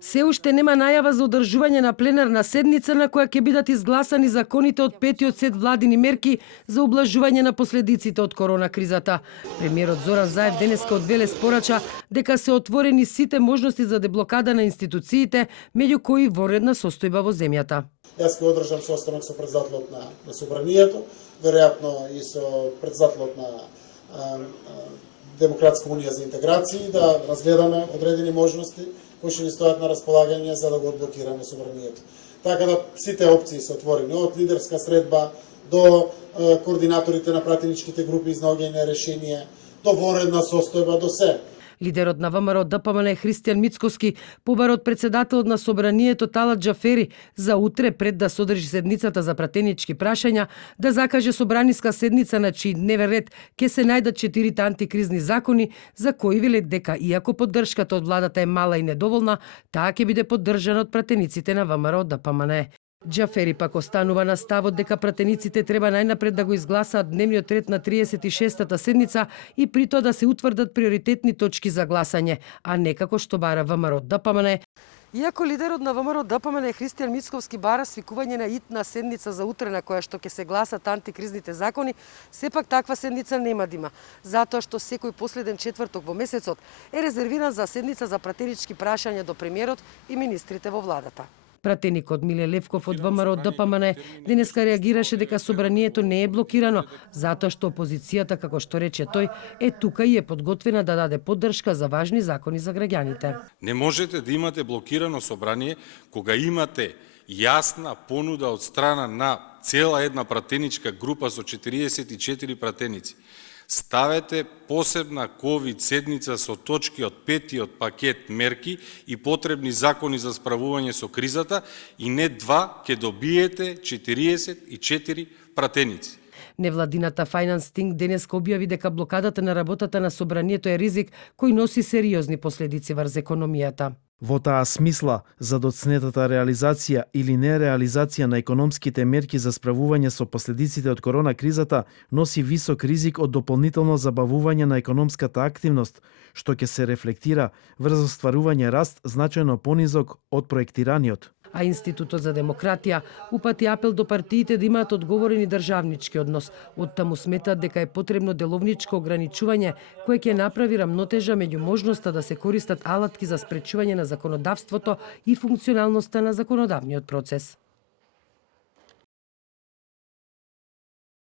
Се уште нема најава за одржување на пленарна седница на која ќе бидат изгласани законите од петиот сет владини мерки за облажување на последиците од корона кризата. Премиерот Зоран Заев денеска од Велес порача дека се отворени сите можности за деблокада на институциите, меѓу кои воредна состојба во земјата. Јас ќе одржам состанок со претседателот на собранието, веројатно и со претседателот на Демократска унија за интеграција, да разгледаме одредени можности кои ќе ни стојат на располагање за да го одблокираме собранието. Така да сите опции се отворени, од лидерска средба до координаторите на пратеничките групи изнаоѓање решение, до воредна состојба, до се. Лидерот на ВМРО ДПМН Христијан Мицковски побара од председателот на собранието Талат Џафери за утре пред да содржи седницата за пратенички прашања да закаже собраниска седница на чиј дневен ред ќе се најдат 4 антикризни закони за кои велат дека иако поддршката од владата е мала и недоволна, таа ќе биде поддржана од пратениците на ВМРО ДПМН. Џафери пак останува на ставот дека пратениците треба најнапред да го изгласаат дневниот ред на 36-та седница и при тоа да се утврдат приоритетни точки за гласање, а не како што бара ВМРО ДПМН. Иако лидерот на ВМРО ДПМН Христијан Мицковски бара свикување на итна седница за утре на која што ќе се гласат антикризните закони, сепак таква седница нема да има, затоа што секој последен четврток во месецот е резервиран за седница за пратенички прашања до премиерот и министрите во владата. Пратеникот Миле Левков од ВМРО ДПМН денеска реагираше дека собранието не е блокирано, затоа што опозицијата, како што рече тој, е тука и е подготвена да даде поддршка за важни закони за граѓаните. Не можете да имате блокирано собрание кога имате јасна понуда од страна на цела една пратеничка група со 44 пратеници. Ставете посебна ковид седница со точки од петиот пакет мерки и потребни закони за справување со кризата и не два ќе добиете 44 пратеници. Невладината Finance Think денеска објави дека блокадата на работата на собранието е ризик кој носи сериозни последици врз економијата. Во таа смисла, за доцнетата реализација или нереализација на економските мерки за справување со последиците од корона кризата носи висок ризик од дополнително забавување на економската активност, што ќе се рефлектира врз остварување раст значајно понизок од проектираниот. А Институтот за демократија упати апел до партиите да имаат одговорен државнички однос. Од таму сметаат дека е потребно деловничко ограничување кое ќе направи рамнотежа меѓу можноста да се користат алатки за спречување на законодавството и функционалноста на законодавниот процес.